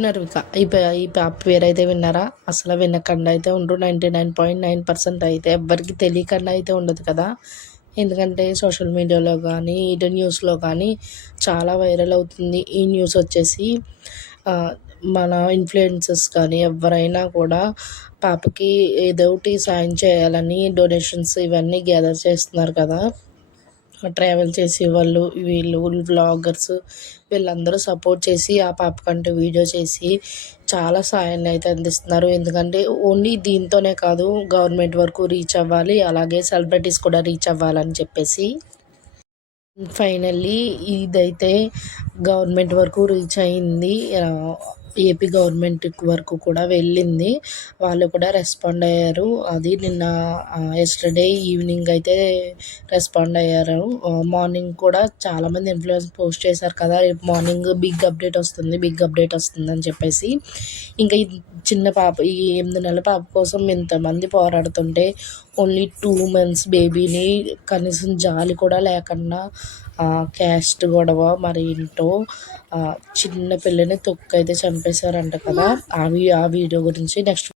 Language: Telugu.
పునర్విక ఈ పాప పేరైతే విన్నారా? అసలు వినకుండా అయితే ఉండరు. 99.9% అయితే ఎవ్వరికి తెలియకుండా అయితే ఉండదు కదా. ఎందుకంటే సోషల్ మీడియాలో కానీ ఇటు న్యూస్లో కానీ చాలా వైరల్ అవుతుంది ఈ న్యూస్ వచ్చేసి. మన ఇన్ఫ్లుయెన్సర్స్ కానీ ఎవరైనా కూడా పాపకి ఏదో ఒకటి సాయం చేయాలని డొనేషన్స్ ఇవన్నీ గ్యాదర్ చేస్తున్నారు కదా. ట్రావెల్ చేసేవాళ్ళు వీళ్ళు వ్లాగర్స్ వీళ్ళందరూ సపోర్ట్ చేసి ఆ పాపకంటూ వీడియో చేసి చాలా సాయాన్ని అయితే అందిస్తున్నారు. ఎందుకంటే ఓన్లీ దీంతోనే కాదు, గవర్నమెంట్ వరకు రీచ్ అవ్వాలి, అలాగే సెలబ్రిటీస్ కూడా రీచ్ అవ్వాలని చెప్పేసి ఫైనల్లీ ఇదైతే గవర్నమెంట్ వరకు రీచ్ అయింది. ఏపీ గవర్నమెంట్ వరకు కూడా వెళ్ళింది. వాళ్ళు కూడా రెస్పాండ్ అయ్యారు. అది నిన్న యెస్టర్డే ఈవినింగ్ అయితే రెస్పాండ్ అయ్యారు. మార్నింగ్ కూడా చాలామంది ఇన్ఫ్లుయెన్స్ పోస్ట్ చేశారు కదా, రేపు మార్నింగ్ బిగ్ అప్డేట్ వస్తుందని చెప్పేసి. ఇంకా ఈ చిన్న పాప, ఈ 8 నెలల పాప కోసం ఇంతమంది పోరాడుతుంటే ఓన్లీ 2 months బేబీని కనీసం జాలి కూడా లేకుండా క్యాస్ట్ గొడవ మరి ఏంటో చిన్న పిల్లని తొక్కైతే చంపేశారంట కదా. ఆ వీడియో గురించి నెక్స్ట్